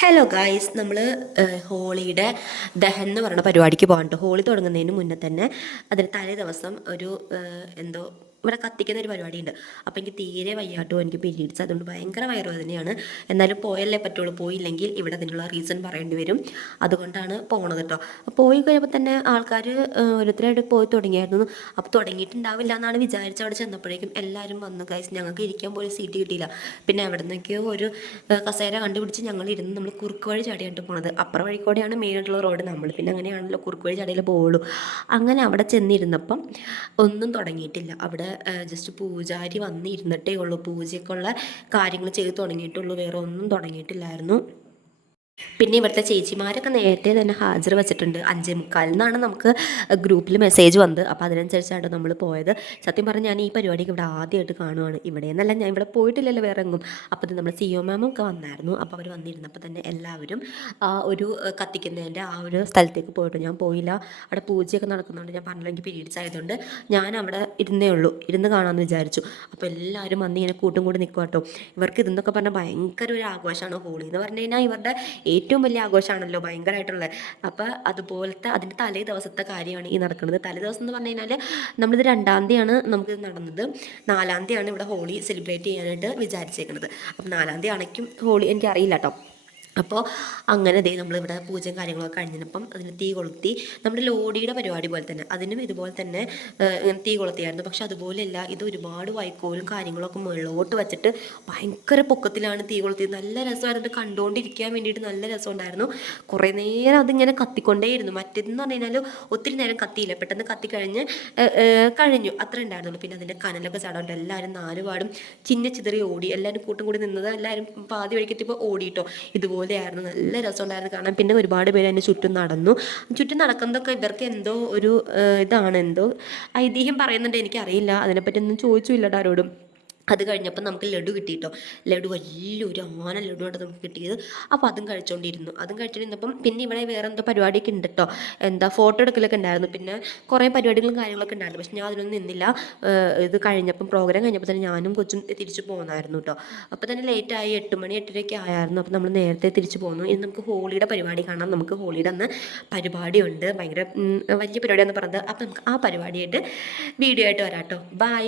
Hello guys, നമ്മൾ ഹോളിയുടെ ദഹൻ എന്ന് പറയുന്ന പരിപാടിക്ക് പോകാൻ കേട്ടോ. ഹോളി തുടങ്ങുന്നതിന് മുന്നേ തന്നെ അതിന് തലേ ദിവസം ഒരു എന്തോ ഇവിടെ കത്തിക്കുന്ന ഒരു പരിപാടി ഉണ്ട്. അപ്പോൾ എനിക്ക് തീരെ വയ്യാട്ടോ, എനിക്ക് പീരീഡ്സ്, അതുകൊണ്ട് ഭയങ്കര വയറുവേദനയാണ്. എന്നാലും പോയല്ലേ പറ്റുള്ളൂ, പോയില്ലെങ്കിൽ ഇവിടെ അതിനുള്ള റീസൺ പറയേണ്ടി വരും. അതുകൊണ്ടാണ് പോണത് കേട്ടോ. പോയി കഴിയുമ്പോൾ തന്നെ ആൾക്കാർ ഓരോരുത്തരായിട്ട് പോയി തുടങ്ങിയായിരുന്നു. അപ്പോൾ തുടങ്ങിയിട്ടുണ്ടാവില്ല എന്നാണ് വിചാരിച്ച് അവിടെ ചെന്നപ്പോഴേക്കും എല്ലാവരും വന്നു ഗൈസ്. ഞങ്ങൾക്ക് ഇരിക്കാൻ പോലും സീറ്റ് കിട്ടിയില്ല. പിന്നെ എവിടെ നിന്നൊക്കെയോ ഒരു കസേര കണ്ടുപിടിച്ച് ഞങ്ങൾ ഇരുന്ന് നമ്മൾ കുറുക്ക് വഴി ചാടിയായിട്ട് പോണത്. അപ്പുറം വഴിക്കൂടെയാണ് മെയിനായിട്ടുള്ള റോഡ്. നമ്മൾ പിന്നെ അങ്ങനെയാണല്ലോ കുറുക്ക് വഴി ചാടിയിൽ പോവുള്ളൂ. അങ്ങനെ അവിടെ ചെന്നിരുന്നപ്പം ഒന്നും തുടങ്ങിയിട്ടില്ല. അവിടെ ജസ്റ്റ് പൂജാരി വന്നിരുന്നിട്ടേ ഉള്ളൂ. പൂജയ്ക്കുള്ള കാര്യങ്ങൾ ചെയ്ത് തുടങ്ങിയിട്ടുള്ളൂ, വേറെ ഒന്നും തുടങ്ങിയിട്ടില്ലായിരുന്നു. പിന്നെ ഇവിടുത്തെ ചേച്ചിമാരൊക്കെ നേരത്തെ തന്നെ ഹാജർ വെച്ചിട്ടുണ്ട്. 5:45 നമുക്ക് ഗ്രൂപ്പിൽ മെസ്സേജ് വന്നത്. അപ്പോൾ അതിനനുസരിച്ചാണ് നമ്മൾ പോയത്. സത്യം പറഞ്ഞാൽ ഞാൻ ഈ പരിപാടിക്ക് ഇവിടെ ആദ്യമായിട്ട് കാണുവാണ്. ഇവിടെ എന്നല്ല, ഞാൻ ഇവിടെ പോയിട്ടില്ലല്ലോ വേറെ എങ്ങും. അപ്പോൾ നമ്മൾ CEO മാമും ഒക്കെ വന്നായിരുന്നു. അപ്പോൾ അവർ വന്നിരുന്നപ്പോൾ തന്നെ എല്ലാവരും ആ ഒരു കത്തിക്കുന്നതിൻ്റെ ആ ഒരു സ്ഥലത്തേക്ക് പോയിട്ട്, ഞാൻ പോയില്ല. അവിടെ പൂജയൊക്കെ നടക്കുന്നുണ്ട്. ഞാൻ പറഞ്ഞില്ല, എനിക്ക് പീരീഡ്സ് ആയതുകൊണ്ട് ഞാൻ അവിടെ ഇരുന്നേ ഉള്ളൂ, ഇരുന്ന് കാണാമെന്ന് വിചാരിച്ചു. അപ്പോൾ എല്ലാവരും വന്ന് ഇങ്ങനെ കൂട്ടും കൂടി നിൽക്കുക കേട്ടോ. ഇവർക്ക് ഇതെന്നൊക്കെ പറഞ്ഞാൽ ഭയങ്കര ഒരു ആഘോഷമാണ്. ഹോളി എന്ന് പറഞ്ഞു കഴിഞ്ഞാൽ ഇവരുടെ ഏറ്റവും വലിയ ആഘോഷമാണല്ലോ, ഭയങ്കരമായിട്ടുള്ളത്. അപ്പോൾ അതുപോലത്തെ അതിൻ്റെ തലേ ദിവസത്തെ കാര്യമാണ് ഈ നടക്കുന്നത്. തലേ ദിവസം എന്ന് പറഞ്ഞു കഴിഞ്ഞാൽ നമ്മളിത് 2-ാം തീയതിയാണ് നമുക്കിത് നടന്നത്. 4-ാം തീയതിയാണ് ഇവിടെ ഹോളി സെലിബ്രേറ്റ് ചെയ്യാനായിട്ട് വിചാരിച്ചേക്കുന്നത്. അപ്പം 4-ാം തീയതി അണയ്ക്കും ഹോളി, എനിക്കറിയില്ല കേട്ടോ. അപ്പോൾ അങ്ങനെ നമ്മളിവിടെ പൂജയും കാര്യങ്ങളൊക്കെ കഴിഞ്ഞപ്പം അതിന് തീ കൊളുത്തി. നമ്മുടെ ലോഡിയുടെ പരിപാടി പോലെ തന്നെ അതിനും ഇതുപോലെ തന്നെ തീ കൊളുത്തിയായിരുന്നു. പക്ഷെ അതുപോലെയല്ല, ഇത് ഒരുപാട് വൈക്കോലും കാര്യങ്ങളൊക്കെ മുകളിലോട്ട് വെച്ചിട്ട് ഭയങ്കര പൊക്കത്തിലാണ് തീ കൊളുത്തിയത്. നല്ല രസമായിരുന്നു, കണ്ടുകൊണ്ടിരിക്കാൻ വേണ്ടിയിട്ട് നല്ല രസമുണ്ടായിരുന്നു. കുറേ നേരം അതിങ്ങനെ കത്തിക്കൊണ്ടേയിരുന്നു. മറ്റേതെന്ന് പറഞ്ഞു കഴിഞ്ഞാൽ ഒത്തിരി നേരം കത്തിയില്ല, പെട്ടെന്ന് കത്തിക്കഴിഞ്ഞ് കഴിഞ്ഞു, അത്ര ഉണ്ടായിരുന്നുള്ളൂ. പിന്നെ അതിൻ്റെ കനലൊക്കെ ചാടാണ്ട് എല്ലാവരും 4 പാടും ചിതറി ഓടി. എല്ലാവരും കൂട്ടും കൂടി നിന്നത് എല്ലാവരും പാതി വഴിക്കെത്തിയപ്പോൾ ഓടിയിട്ടോ. ഇതുപോലെയായിരുന്നു, നല്ല രസമുണ്ടായിരുന്നു കാണാൻ. പിന്നെ ഒരുപാട് പേര് അതിന് ചുറ്റും നടന്നു. ചുറ്റും നടക്കുന്നതൊക്കെ ഇവർക്ക് എന്തോ ഒരു ഇതാണ്, എന്തോ ഐതിഹ്യം പറയുന്നുണ്ട്, എനിക്കറിയില്ല. അതിനെപ്പറ്റി ഒന്നും ചോദിച്ചില്ല ആരോടും. അത് കഴിഞ്ഞപ്പോൾ നമുക്ക് ലഡു കിട്ടിയിട്ടോ. ലഡു വലിയൊരു ആന ലഡുവാണ് നമുക്ക് കിട്ടിയത്. അപ്പോൾ അതും കഴിച്ചുകൊണ്ടിരുന്നപ്പം പിന്നെ ഇവിടെ വേറെ എന്തോ പരിപാടിയൊക്കെ ഉണ്ട് കേട്ടോ. എന്താ ഫോട്ടോ എടുക്കലൊക്കെ ഉണ്ടായിരുന്നു. പിന്നെ കുറേ പരിപാടികളും കാര്യങ്ങളൊക്കെ ഉണ്ടായിരുന്നു. പക്ഷെ ഞാൻ അതിനൊന്നും നിന്നില്ല. ഇത് കഴിഞ്ഞപ്പം, പ്രോഗ്രാം കഴിഞ്ഞപ്പോൾ തന്നെ ഞാനും കൊച്ചും തിരിച്ചു പോകുന്നായിരുന്നു കേട്ടോ. അപ്പോൾ തന്നെ ലേറ്റായി, 8 മണി 8:30 ആയിരുന്നു. അപ്പോൾ നമ്മൾ നേരത്തെ തിരിച്ചു പോകുന്നു. ഇനി നമുക്ക് ഹോളിയുടെ പരിപാടി കാണാം. നമുക്ക് ഹോളിയുടെ അന്ന് പരിപാടിയുണ്ട്, ഭയങ്കര വലിയ പരിപാടിയാണെന്ന് പറഞ്ഞത്. അപ്പോൾ നമുക്ക് ആ പരിപാടിയായിട്ട് വീഡിയോ ആയിട്ട് വരാം കേട്ടോ. ബൈ.